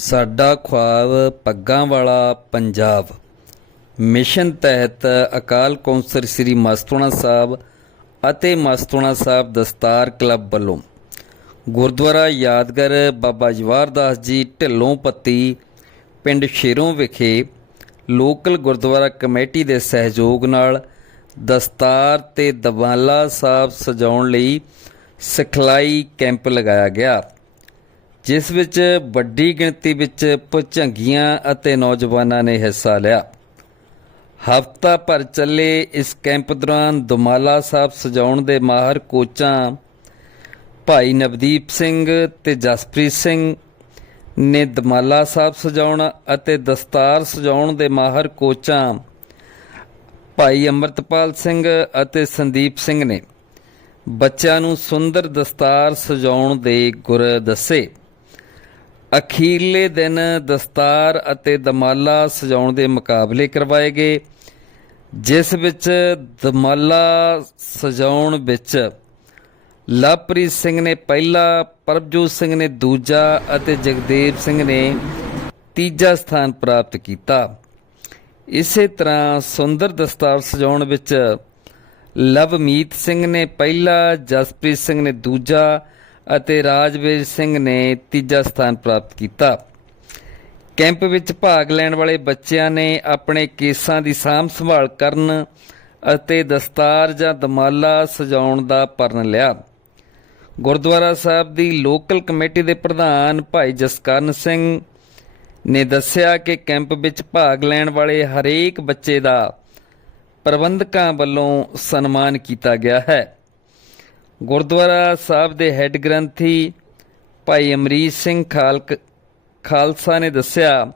ਸਾਡਾ ਖੁਆਬ ਪੱਗਾਂ ਵਾਲਾ ਪੰਜਾਬ। ਮਿਸ਼ਨ ਤਹਿਤ ਅਕਾਲ ਕੌਂਸਲ ਸ੍ਰੀ ਮਸਤੂਣਾ ਸਾਹਿਬ ਅਤੇ ਮਸਤੂਣਾ ਸਾਹਿਬ ਦਸਤਾਰ ਕਲੱਬ ਵੱਲੋਂ ਗੁਰਦੁਆਰਾ ਯਾਦਗਾਰ ਬਾਬਾ ਜਵਾਹਰਦਾਸ ਜੀ ਢਿੱਲੋਂ ਪੱਤੀ ਪਿੰਡ ਸ਼ੇਰੋਂ ਵਿਖੇ ਲੋਕਲ ਗੁਰਦੁਆਰਾ ਕਮੇਟੀ ਦੇ ਸਹਿਯੋਗ ਨਾਲ ਦਸਤਾਰ ਤੇ ਦਵਾਲਾ ਸਾਹਿਬ ਸਜਾਉਣ ਲਈ ਸਿਖਲਾਈ ਕੈਂਪ ਲਗਾਇਆ ਗਿਆ। ਜਿਸ ਵਿੱਚ ਵੱਡੀ ਗਿਣਤੀ ਵਿੱਚ ਭੁਚੰਗੀਆਂ ਅਤੇ ਨੌਜਵਾਨਾਂ ਨੇ ਹਿੱਸਾ ਲਿਆ। ਹਫ਼ਤਾ ਭਰ ਚੱਲੇ ਇਸ ਕੈਂਪ ਦੌਰਾਨ ਦੁਮਾਲਾ ਸਾਹਿਬ ਸਜਾਉਣ ਦੇ ਮਾਹਰ ਕੋਚਾਂ ਭਾਈ ਨਵਦੀਪ ਸਿੰਘ ਤੇ ਜਸਪ੍ਰੀਤ ਸਿੰਘ ਨੇ ਦਮਾਲਾ ਸਾਹਿਬ ਸਜਾਉਣ ਅਤੇ ਦਸਤਾਰ ਸਜਾਉਣ ਦੇ ਮਾਹਰ ਕੋਚਾਂ ਭਾਈ ਅੰਮ੍ਰਿਤਪਾਲ ਸਿੰਘ ਅਤੇ ਸੰਦੀਪ ਸਿੰਘ ਨੇ ਬੱਚਿਆਂ ਨੂੰ ਸੁੰਦਰ ਦਸਤਾਰ ਸਜਾਉਣ ਦੇ ਗੁਰ ਦੱਸੇ। ਅਖੀਰਲੇ ਦਿਨ ਦਸਤਾਰ ਅਤੇ ਦਮਾਲਾ ਸਜਾਉਣ ਦੇ ਮੁਕਾਬਲੇ ਕਰਵਾਏ ਗਏ, ਜਿਸ ਵਿੱਚ ਦਮਾਲਾ ਸਜਾਉਣ ਵਿੱਚ ਲਵਪ੍ਰੀਤ ਸਿੰਘ ਨੇ ਪਹਿਲਾ ਪਰਮਜੋਤ ਸਿੰਘ ਨੇ ਦੂਜਾ ਅਤੇ ਜਗਦੇਵ ਸਿੰਘ ਨੇ ਤੀਜਾ ਸਥਾਨ ਪ੍ਰਾਪਤ ਕੀਤਾ। ਇਸੇ ਤਰ੍ਹਾਂ ਸੁੰਦਰ ਦਸਤਾਰ ਸਜਾਉਣ ਵਿੱਚ ਲਵਮੀਤ ਸਿੰਘ ਨੇ ਪਹਿਲਾ, ਜਸਪ੍ਰੀਤ ਸਿੰਘ ਨੇ ਦੂਜਾ ਅਤੇ ਰਾਜਵੀਰ ਸਿੰਘ ਨੇ ਤੀਜਾ ਸਥਾਨ ਪ੍ਰਾਪਤ ਕੀਤਾ। ਕੈਂਪ ਵਿੱਚ ਭਾਗ ਲੈਣ ਵਾਲੇ ਬੱਚਿਆਂ ਨੇ ਆਪਣੇ ਕੇਸਾਂ ਦੀ ਸਾਂਭ ਸੰਭਾਲ ਕਰਨ ਅਤੇ ਦਸਤਾਰ ਜਾਂ ਦਮਾਲਾ ਸਜਾਉਣ ਦਾ ਪਰਨ ਲਿਆ। ਗੁਰਦੁਆਰਾ ਸਾਹਿਬ ਦੀ ਲੋਕਲ ਕਮੇਟੀ ਦੇ ਪ੍ਰਧਾਨ ਭਾਈ ਜਸਕਰਨ ਸਿੰਘ ਨੇ ਦੱਸਿਆ ਕਿ ਕੈਂਪ ਵਿੱਚ ਭਾਗ ਲੈਣ ਵਾਲੇ ਹਰੇਕ ਬੱਚੇ ਦਾ ਪ੍ਰਬੰਧਕਾਂ ਵੱਲੋਂ ਸਨਮਾਨ ਕੀਤਾ ਗਿਆ ਹੈ। ਗੁਰਦੁਆਰਾ ਸਾਹਿਬ ਦੇ ਹੈੱਡ ਗ੍ਰੰਥੀ ਭਾਈ ਅਮਰੀਸ਼ ਸਿੰਘ ਖਾਲਕ ਖਾਲਸਾ ਨੇ ਦੱਸਿਆ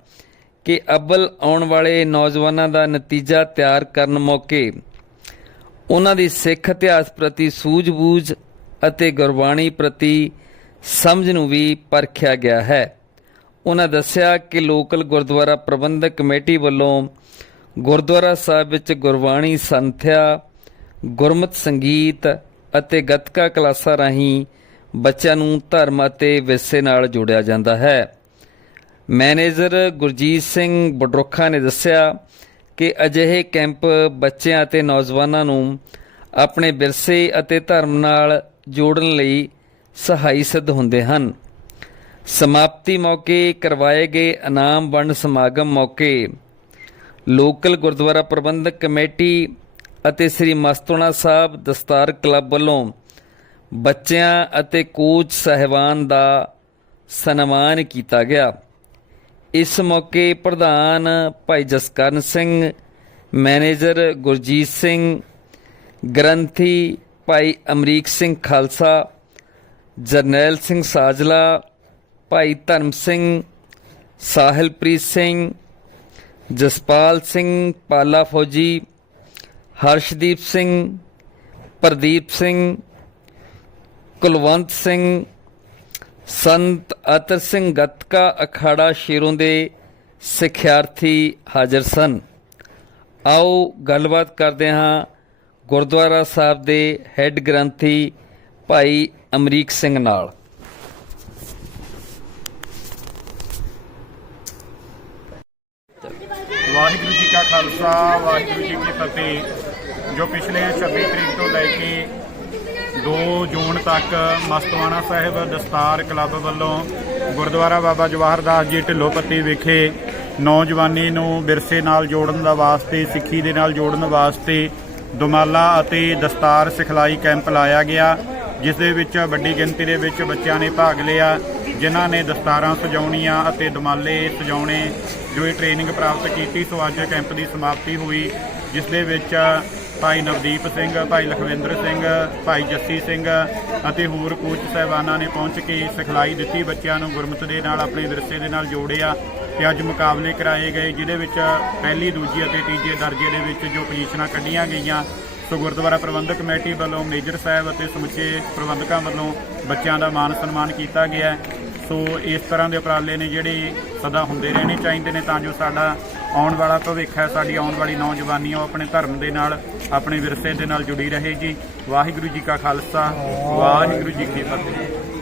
ਕਿ ਅਬਲ ਆਉਣ ਵਾਲੇ ਨੌਜਵਾਨਾਂ ਦਾ ਨਤੀਜਾ ਤਿਆਰ ਕਰਨ ਮੌਕੇ ਉਹਨਾਂ ਦੀ ਸਿੱਖ ਇਤਿਹਾਸ ਪ੍ਰਤੀ ਸੂਝ-ਬੂਝ ਅਤੇ ਗੁਰਬਾਣੀ ਪ੍ਰਤੀ ਸਮਝ ਨੂੰ ਵੀ ਪਰਖਿਆ ਗਿਆ ਹੈ। ਉਹਨਾਂ ਦੱਸਿਆ ਕਿ ਲੋਕਲ ਗੁਰਦੁਆਰਾ ਪ੍ਰਬੰਧਕ ਕਮੇਟੀ ਵੱਲੋਂ ਗੁਰਦੁਆਰਾ ਸਾਹਿਬ ਵਿੱਚ ਗੁਰਬਾਣੀ ਸੰਥਿਆ, ਗੁਰਮਤ ਸੰਗੀਤ ਅਤੇ ਗੱਤਕਾ ਕਲਾਸਾਂ ਰਾਹੀਂ ਬੱਚਿਆਂ ਨੂੰ ਧਰਮ ਅਤੇ ਵਿਰਸੇ ਨਾਲ ਜੋੜਿਆ ਜਾਂਦਾ ਹੈ। ਮੈਨੇਜਰ ਗੁਰਜੀਤ ਸਿੰਘ ਬਡਰੁੱਖਾ ਨੇ ਦੱਸਿਆ ਕਿ ਅਜਿਹੇ ਕੈਂਪ ਬੱਚਿਆਂ ਅਤੇ ਨੌਜਵਾਨਾਂ ਨੂੰ ਆਪਣੇ ਵਿਰਸੇ ਅਤੇ ਧਰਮ ਨਾਲ ਜੋੜਨ ਲਈ ਸਹਾਈ ਸਿੱਧ ਹੁੰਦੇ ਹਨ। ਸਮਾਪਤੀ ਮੌਕੇ ਕਰਵਾਏ ਗਏ ਇਨਾਮ ਵੰਡ ਸਮਾਗਮ ਮੌਕੇ ਲੋਕਲ ਗੁਰਦੁਆਰਾ ਪ੍ਰਬੰਧਕ ਕਮੇਟੀ ਅਤੇ ਸ੍ਰੀ ਮਸਤੂਣਾ ਸਾਹਿਬ ਦਸਤਾਰ ਕਲੱਬ ਵੱਲੋਂ ਬੱਚਿਆਂ ਅਤੇ ਕੋਚ ਸਹਿਬਾਨ ਦਾ ਸਨਮਾਨ ਕੀਤਾ ਗਿਆ। ਇਸ ਮੌਕੇ ਪ੍ਰਧਾਨ ਭਾਈ ਜਸਕਰਨ ਸਿੰਘ, ਮੈਨੇਜਰ ਗੁਰਜੀਤ ਸਿੰਘ, ਗ੍ਰੰਥੀ ਭਾਈ ਅਮਰੀਕ ਸਿੰਘ ਖਾਲਸਾ, ਜਰਨੈਲ ਸਿੰਘ ਸਾਜਲਾ, ਭਾਈ ਧਰਮ ਸਿੰਘ, ਸਾਹਿਲਪ੍ਰੀਤ ਸਿੰਘ, ਜਸਪਾਲ ਸਿੰਘ ਪਾਲਾ ਫੌਜੀ ਹਰਸ਼ਦੀਪ ਸਿੰਘ, ਪ੍ਰਦੀਪ ਸਿੰਘ, ਕੁਲਵੰਤ ਸਿੰਘ, ਸੰਤ ਅਤਰ ਸਿੰਘ ਗੱਤਕਾ ਅਖਾੜਾ ਸ਼ੇਰੋਂ ਦੇ ਸਿੱਖਿਆਰਥੀ ਹਾਜ਼ਰ ਸਨ। ਆਓ ਗੱਲਬਾਤ ਕਰਦੇ ਹਾਂ ਗੁਰਦੁਆਰਾ ਸਾਹਿਬ ਦੇ ਹੈੱਡ ਗ੍ਰੰਥੀ ਭਾਈ ਅਮਰੀਕ ਸਿੰਘ ਨਾਲ। ਵਾਹਿਗੁਰੂ ਜੀ ਕਾ ਖਾਲਸਾ, ਵਾਹਿਗੁਰੂ ਜੀ ਕੀ ਫਤਿਹ। ਜੋ ਪਿਛਲੇ 26 ਤਰੀਕ ਤੋਂ ਲੈ ਕੇ 2 ਜੂਨ ਤੱਕ ਮਸਤਵਾਣਾ ਸਾਹਿਬ ਦਸਤਾਰ ਕਲੱਬ ਵੱਲੋਂ ਗੁਰਦੁਆਰਾ ਬਾਬਾ ਜਵਾਹਰ ਦਾਸ ਜੀ ਢਿੱਲੋਪੱਤੀ ਵਿਖੇ ਨੌਜਵਾਨੀ ਨੂੰ ਵਿਰਸੇ ਨਾਲ ਜੋੜਨ ਦਾ ਵਾਸਤੇ, ਸਿੱਖੀ ਦੇ ਨਾਲ ਜੋੜਨ ਵਾਸਤੇ ਦੁਮਾਲਾ ਅਤੇ ਦਸਤਾਰ ਸਿਖਲਾਈ ਕੈਂਪ ਲਾਇਆ ਗਿਆ, ਜਿਸ ਦੇ ਵਿੱਚ ਵੱਡੀ ਗਿਣਤੀ ਦੇ ਵਿੱਚ ਬੱਚਿਆਂ ਨੇ ਭਾਗ ਲਿਆ, ਜਿਨ੍ਹਾਂ ਨੇ ਦਸਤਾਰਾਂ ਸਜਾਉਣੀਆਂ ਅਤੇ ਦੁਮਾਲੇ ਸਜਾਉਣੇ, ਜੋ ਇਹ ਟ੍ਰੇਨਿੰਗ ਪ੍ਰਾਪਤ ਕੀਤੀ, ਸੋ ਅੱਜ ਕੈਂਪ ਦੀ ਸਮਾਪਤੀ ਹੋਈ, ਜਿਸ ਦੇ ਵਿੱਚ ਭਾਈ ਨਵਦੀਪ ਸਿੰਘ, ਭਾਈ ਲਖਵਿੰਦਰ ਸਿੰਘ, ਭਾਈ ਜੱਸੀ ਸਿੰਘ ਅਤੇ ਹੋਰ ਕੋਚ ਸਹਿਬਾਨਾਂ ਨੇ ਪਹੁੰਚ ਕੇ ਸਿਖਲਾਈ ਦਿੱਤੀ ਬੱਚਿਆਂ ਨੂੰ ਗੁਰਮਤ ਦੇ ਨਾਲ, ਆਪਣੇ ਵਿਰਸੇ ਦੇ ਨਾਲ ਜੋੜਿਆ ਤੇ ਅੱਜ ਮੁਕਾਬਲੇ ਕਰਾਏ ਗਏ, ਜਿਹਦੇ ਵਿੱਚ ਪਹਿਲੀ, ਦੂਜੀ ਅਤੇ ਤੀਜੇ ਦਰਜੇ ਦੇ ਵਿੱਚ ਜੋ ਪੋਜੀਸ਼ਨਾਂ ਕੱਢੀਆਂ ਗਈਆਂ, ਸੋ ਗੁਰਦੁਆਰਾ ਪ੍ਰਬੰਧਕ ਕਮੇਟੀ ਵੱਲੋਂ ਮੇਜਰ ਸਾਹਿਬ ਅਤੇ ਸਮੁੱਚੇ ਪ੍ਰਬੰਧਕਾਂ ਵੱਲੋਂ ਬੱਚਿਆਂ ਦਾ ਮਾਨ ਸਨਮਾਨ ਕੀਤਾ ਗਿਆ ਸੋ ਇਸ ਤਰ੍ਹਾਂ ਦੇ ਉਪਰਾਲੇ ਨੇ ਜਿਹੜੇ ਸਦਾ ਹੁੰਦੇ ਰਹਿਣੇ ਚਾਹੀਦੇ ਨੇ, ਤਾਂ ਜੋ ਸਾਡਾ ਆਉਣ ਵਾਲਾ ਭਵਿੱਖ ਹੈ ਸਾਡੀ ਆਉਣ ਵਾਲੀ ਨੌਜਵਾਨੀ ਉਹ ਆਪਣੇ ਧਰਮ ਦੇ ਨਾਲ, ਆਪਣੇ ਵਿਰਸੇ ਦੇ ਨਾਲ ਜੁੜੀ ਰਹੇ ਜੀ ਵਾਹਿਗੁਰੂ ਜੀ ਕਾ ਖਾਲਸਾ, ਵਾਹਿਗੁਰੂ ਜੀ ਕੀ ਫਤਿਹ।